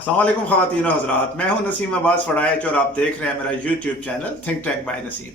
अस्सलाम वालेकुम ख़वातीन और हज़रात, मैं हूं नसीम अब्बास फड़ाइच और आप देख रहे हैं मेरा YouTube channel think tank bye Naseem.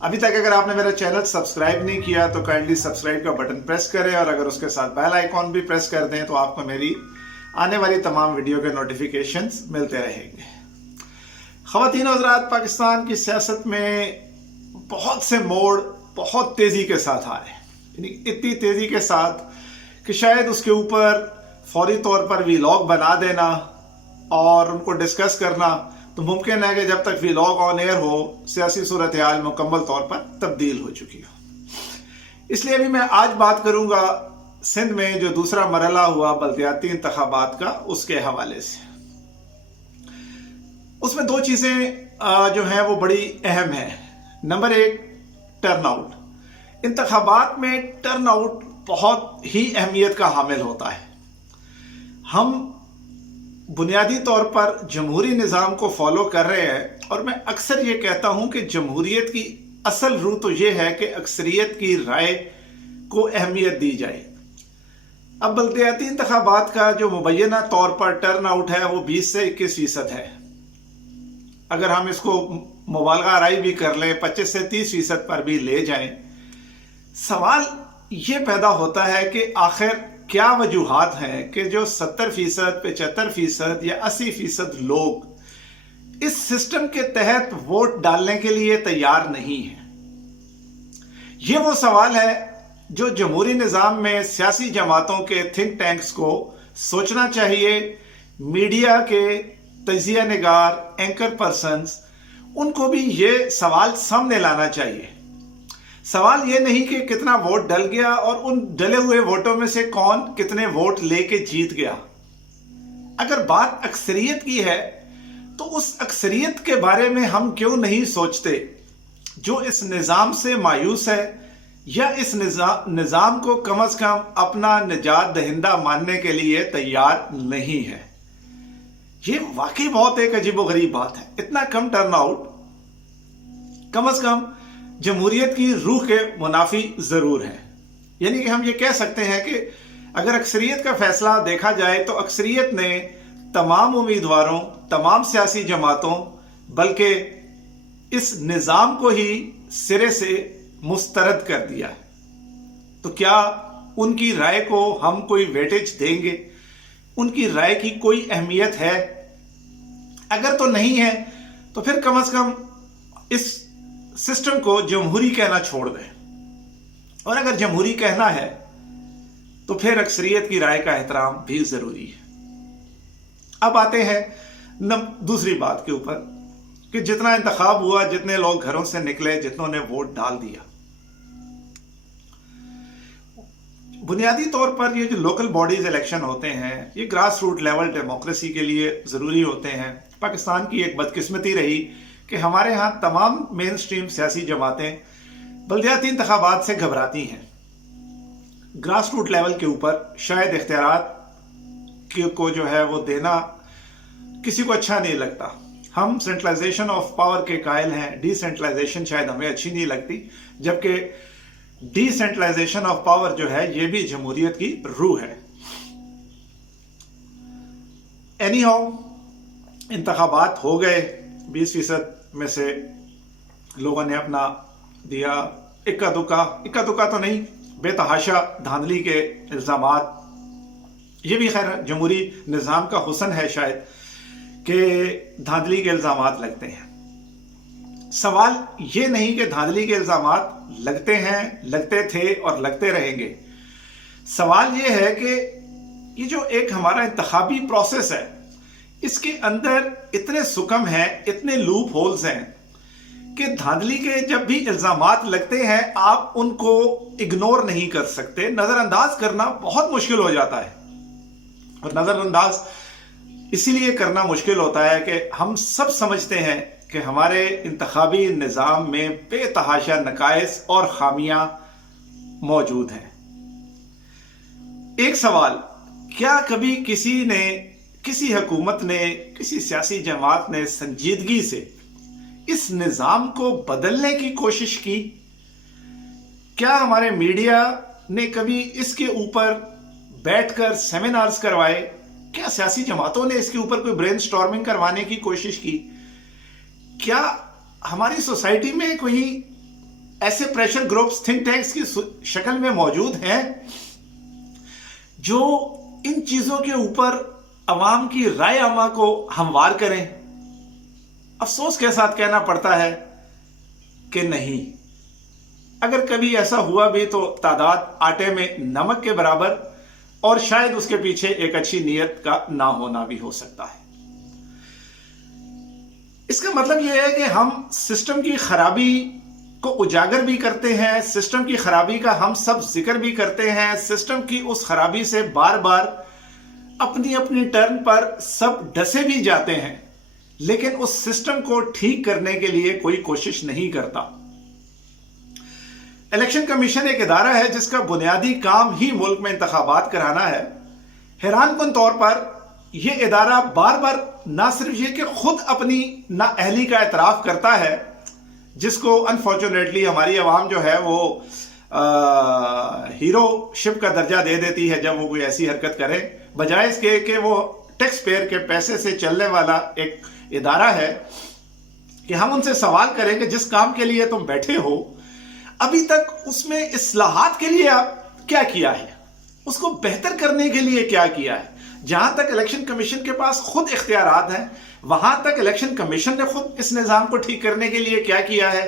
अभी तक अगर आपने मेरा चैनल सब्सक्राइब नहीं किया तो काइंडली सब्सक्राइब का बटन प्रेस करें और अगर उसके साथ बेल आइकॉन भी प्रेस कर दें तो आपको मेरी आने वाली तमाम वीडियो के नोटिफिकेशंस मिलते रहेंगे। ख़वातीन और हज़रात, पाकिस्तान की सियासत में बहुत से मोड़ बहुत तेज़ी के साथ आ रहे हैं, इतनी तेज़ी के साथ कि शायद उसके ऊपर फौरी तौर पर वीलॉग बना देना और उनको डिस्कस करना तो मुमकिन है कि जब तक वीलॉग ऑन एयर हो सियासी सूरत हाल मुकम्मल तौर पर तब्दील हो चुकी हो। इसलिए अभी मैं आज बात करूंगा सिंध में जो दूसरा मरहला हुआ बल्दियाती इंतखाबात का, उसके हवाले से। उसमें दो चीज़ें जो हैं वो बड़ी अहम है। नंबर एक, टर्नआउट। इंतखाबात में टर्नआउट बहुत ही अहमियत का हामिल होता है। हम बुनियादी तौर पर जमहूरी निज़ाम को फॉलो कर रहे हैं और मैं अक्सर ये कहता हूं कि जमहूरियत की असल रूह तो ये है कि अक्सरियत की राय को अहमियत दी जाए। अब बल्दियाती इंतखाबात का जो मुबैना तौर पर टर्न आउट है वो 20 से 21% है। अगर हम इसको मुबालगा आराई भी कर लें 25 से 30% पर भी ले जाएं, सवाल ये पैदा होता है कि आखिर क्या वजूहात हैं कि जो 70%, 75% या 80% लोग इस सिस्टम के तहत वोट डालने के लिए तैयार नहीं है। ये वो सवाल है जो जमहूरी निज़ाम में सियासी जमातों के थिंक टैंक्स को सोचना चाहिए। मीडिया के तजिया निगार, एंकर पर्सन्स, उनको भी ये सवाल सामने लाना चाहिए। सवाल ये नहीं कि कितना वोट डल गया और उन डले हुए वोटों में से कौन कितने वोट लेके जीत गया। अगर बात अक्सरियत की है तो उस अक्सरियत के बारे में हम क्यों नहीं सोचते जो इस निज़ाम से मायूस है या इस निज़ाम को कम अज कम अपना निजात दहिंदा मानने के लिए तैयार नहीं है। ये वाकई बहुत एक अजीबोगरीब बात है। इतना कम टर्नआउट कम अज कम जमहूरियत की रूह के मुनाफी जरूर है। यानी कि हम ये कह सकते हैं कि अगर अक्सरियत का फैसला देखा जाए तो अक्सरियत ने तमाम उम्मीदवारों, तमाम सियासी जमातों, बल्कि इस निज़ाम को ही सिरे से मुस्तरद कर दिया है। तो क्या उनकी राय को हम कोई वेटेज देंगे? उनकी राय की कोई अहमियत है? अगर तो नहीं है तो फिर कम से कम इस सिस्टम को जमहूरी कहना छोड़ दें, और अगर जमहूरी कहना है तो फिर अक्सरियत की राय का एहतराम भी जरूरी है। अब आते हैं दूसरी बात के ऊपर कि जितना इंतखाब हुआ, जितने लोग घरों से निकले, जितनों ने वोट डाल दिया, बुनियादी तौर पर ये जो लोकल बॉडीज इलेक्शन होते हैं ये ग्रास रूट लेवल डेमोक्रेसी के लिए ज़रूरी होते हैं। पाकिस्तान की एक बदकिस्मती रही कि हमारे यहाँ तमाम मेन स्ट्रीम सियासी जमातें बल्दियाती इंतखाबात से घबराती हैं। ग्रास रूट लेवल के ऊपर शायद इख्तियारात को जो है वो देना किसी को अच्छा नहीं लगता। हम सेंट्रलाइजेशन ऑफ पावर के कायल हैं, डिसेंट्रलाइजेशन शायद हमें अच्छी नहीं लगती, जबकि डिसेंट्रलाइजेशन ऑफ पावर जो है ये भी जमहूरियत की रूह है। एनी हाउ, इंतखाबात हो गए, 20% में से लोगों ने अपना दिया। इक्का दुक्का तो नहीं, बेतहाशा धांधली के इल्जामात। ये भी खैर जमहूरी निज़ाम का हुस्न है शायद कि धांधली के इल्जामात लगते हैं। सवाल ये नहीं कि धांधली के इल्जामात लगते हैं, लगते थे और लगते रहेंगे। सवाल ये है कि ये जो एक हमारा इंतखाबी प्रोसेस है इसके अंदर इतने सुकम हैं, इतने लूप होल्स हैं कि धांधली के जब भी इल्जामात लगते हैं आप उनको इग्नोर नहीं कर सकते। नजरअंदाज करना बहुत मुश्किल हो जाता है, और नजरअंदाज इसीलिए करना मुश्किल होता है कि हम सब समझते हैं कि हमारे इंतखाबी निज़ाम में बेतहाशा नकाइस और खामियां मौजूद हैं। एक सवाल, क्या कभी किसी हुकूमत ने, किसी सियासी जमात ने संजीदगी से इस निज़ाम को बदलने की कोशिश की? क्या हमारे मीडिया ने कभी इसके ऊपर बैठकर सेमिनार्स करवाए क्या सियासी जमातों ने इसके ऊपर कोई ब्रेन स्टॉर्मिंग करवाने की कोशिश की? क्या हमारी सोसाइटी में कोई ऐसे प्रेशर ग्रुप्स, थिंक टैंक्स की शक्ल में मौजूद हैं जो इन चीजों के ऊपर अवाम की राय आमा को हमवार करें? अफसोस के साथ कहना पड़ता है कि नहीं। अगर कभी ऐसा हुआ भी तो तादाद आटे में नमक के बराबर, और शायद उसके पीछे एक अच्छी नीयत का ना होना भी हो सकता है। इसका मतलब यह है कि हम सिस्टम की खराबी को उजागर भी करते हैं, सिस्टम की खराबी का हम सब जिक्र भी करते हैं, सिस्टम की उस खराबी से बार बार अपनी अपनी टर्न पर सब डसे भी जाते हैं, लेकिन उस सिस्टम को ठीक करने के लिए कोई कोशिश नहीं करता। इलेक्शन कमीशन एक इदारा है जिसका बुनियादी काम ही मुल्क में इंतखाबात कराना है। हैरानकुन तौर पर यह इदारा बार बार ना सिर्फ ये कि खुद अपनी नाअहली का एतराफ करता है, जिसको अनफॉर्चुनेटली हमारी आवाम जो है वो हीरोशिप का दर्जा दे देती है जब वो कोई ऐसी हरकत करे, बजाय इसके कि वो टैक्स पेयर के पैसे से चलने वाला एक इदारा है कि हम उनसे सवाल करें कि जिस काम के लिए तुम बैठे हो अभी तक उसमें इस्लाहात के लिए आप क्या किया है, उसको बेहतर करने के लिए क्या किया है। जहां तक इलेक्शन कमीशन के पास खुद इख्तियारात हैं, वहां तक इलेक्शन कमीशन ने खुद इस निजाम को ठीक करने के लिए क्या किया है।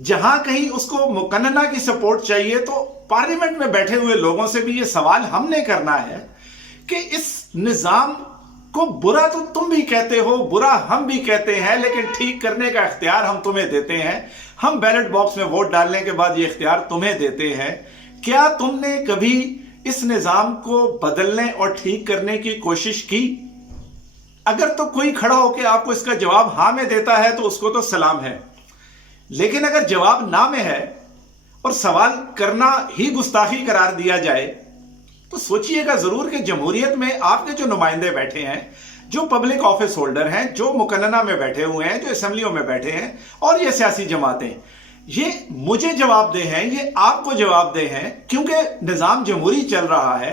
जहां कहीं उसको मुकन्नना की सपोर्ट चाहिए तो पार्लियामेंट में बैठे हुए लोगों से भी ये सवाल हमने करना है कि इस निजाम को बुरा तो तुम भी कहते हो, बुरा हम भी कहते हैं, लेकिन ठीक करने का इख्तियार हम तुम्हें देते हैं। हम बैलेट बॉक्स में वोट डालने के बाद ये इख्तियार तुम्हें देते हैं। क्या तुमने कभी इस निजाम को बदलने और ठीक करने की कोशिश की? अगर तो कोई खड़ा होकर आपको इसका जवाब हां में देता है तो उसको तो सलाम है, लेकिन अगर जवाब ना में है और सवाल करना ही गुस्ताखी करार दिया जाए तो सोचिएगा जरूर कि जमहूरियत में आपके जो नुमाइंदे बैठे हैं, जो पब्लिक ऑफिस होल्डर हैं, जो मुकन्नना में बैठे हुए हैं, जो असेंबलियों में बैठे हैं, और ये सियासी जमातें, ये मुझे जवाबदेह हैं, ये आपको जवाबदेह हैं, क्योंकि निजाम जमहूरी चल रहा है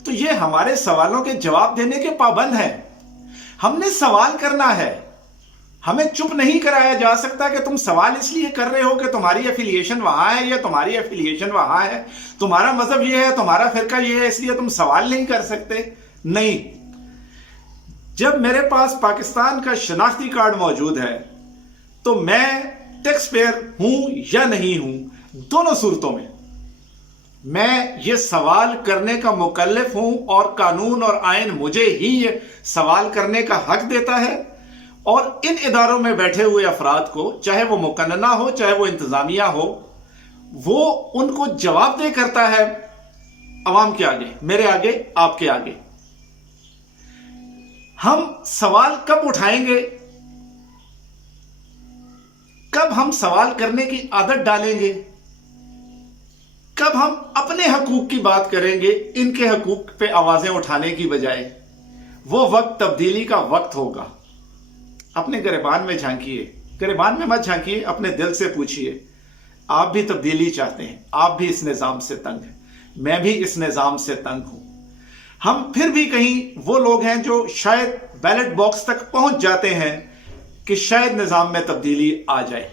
तो ये हमारे सवालों के जवाब देने के पाबंद हैं। हमने सवाल करना है, हमें चुप नहीं कराया जा सकता कि तुम सवाल इसलिए कर रहे हो कि तुम्हारी एफिलिएशन वहां है या तुम्हारी एफिलिएशन वहां है, तुम्हारा मजहब ये है, तुम्हारा फिरका ये है, इसलिए तुम सवाल नहीं कर सकते। नहीं, जब मेरे पास पाकिस्तान का शनाख्ती कार्ड मौजूद है तो मैं टैक्स पेयर हूं या नहीं हूं, दोनों सूरतों में मैं ये सवाल करने का मुकल्लिफ हूं और कानून और आइन मुझे ही ये सवाल करने का हक देता है। और इन इदारों में बैठे हुए अफराद को, चाहे वो मुकन्नना हो चाहे वो इंतजामिया हो, वो उनको जवाबदेह करता है अवाम के आगे, मेरे आगे, आपके आगे। हम सवाल कब उठाएंगे, कब हम सवाल करने की आदत डालेंगे, कब हम अपने हकूक की बात करेंगे इनके हकूक पे आवाजें उठाने की बजाय, वो वक्त तब्दीली का वक्त होगा। अपने गिरबान में झांकिए, गिरबान में मत झांकिए, अपने दिल से पूछिए, आप भी तब्दीली चाहते हैं, आप भी इस निजाम से तंग हैं, मैं भी इस निजाम से तंग हूं। हम फिर भी कहीं वो लोग हैं जो शायद बैलेट बॉक्स तक पहुंच जाते हैं कि शायद निजाम में तब्दीली आ जाए,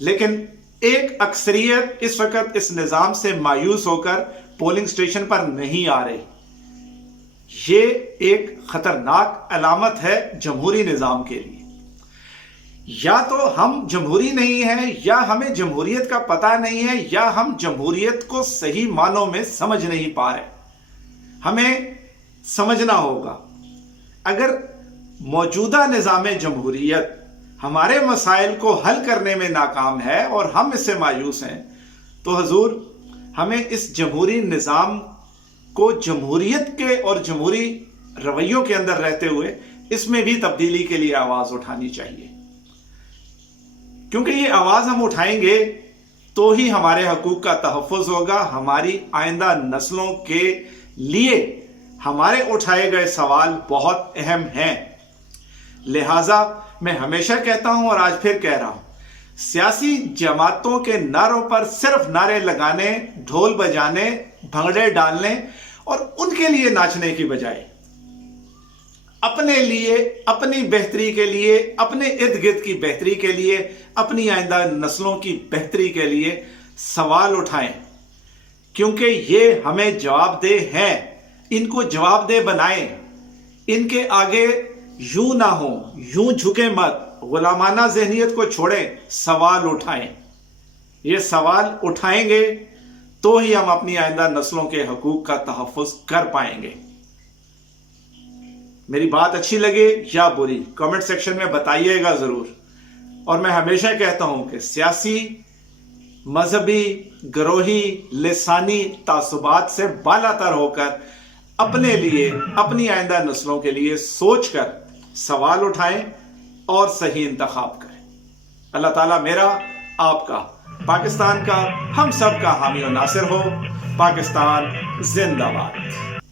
लेकिन एक अक्सरियत इस वक्त इस निजाम से मायूस होकर पोलिंग स्टेशन पर नहीं आ रही। ये एक खतरनाक अलामत है जमहूरी निजाम के लिए। या तो हम जमहूरी नहीं हैं, या हमें जमहूरियत का पता नहीं है, या हम जमहूरियत को सही मानों में समझ नहीं पा रहे। हमें समझना होगा, अगर मौजूदा निजाम जमहूरियत हमारे मसाइल को हल करने में नाकाम है और हम इससे मायूस हैं, तो हजूर हमें इस जमहूरी निजाम को जमहूरियत के और जमहूरी रवैयों के अंदर रहते हुए इसमें भी तब्दीली के लिए आवाज उठानी चाहिए, क्योंकि ये आवाज हम उठाएंगे तो ही हमारे हकूक का तहफ़्फ़ुज़ होगा। हमारी आइंदा नस्लों के लिए हमारे उठाए गए सवाल बहुत अहम हैं। लिहाजा मैं हमेशा कहता हूं और आज फिर कह रहा हूं, सियासी जमातों के नारों पर सिर्फ नारे लगाने, ढोल बजाने, भंगड़े डालने और उनके लिए नाचने की बजाय अपने लिए, अपनी बेहतरी के लिए, अपने इर्द गिर्द की बेहतरी के लिए, अपनी आइंदा नस्लों की बेहतरी के लिए सवाल उठाएं, क्योंकि ये हमें जवाबदेह हैं। इनको जवाबदेह बनाएं, इनके आगे यूं ना हो, यूं झुके मत, गुलामाना ज़हनियत को छोड़ें, सवाल उठाएं। ये सवाल उठाएंगे तो ही हम अपनी आइंदा नस्लों के हकूक का तहफ़्फ़ुज़ कर पाएंगे। मेरी बात अच्छी लगे या बुरी, कमेंट सेक्शन में बताइएगा ज़रूर। और मैं हमेशा कहता हूं कि सियासी, मजहबी, गिरोही, लिसानी तासुबात से बालातर होकर अपने लिए, अपनी आइंदा नस्लों के लिए सोचकर सवाल उठाएं और सही इंतखाब करें। अल्लाह ताला मेरा, आपका, पाकिस्तान का, हम सब का हामी और नासिर हो। पाकिस्तान जिंदाबाद।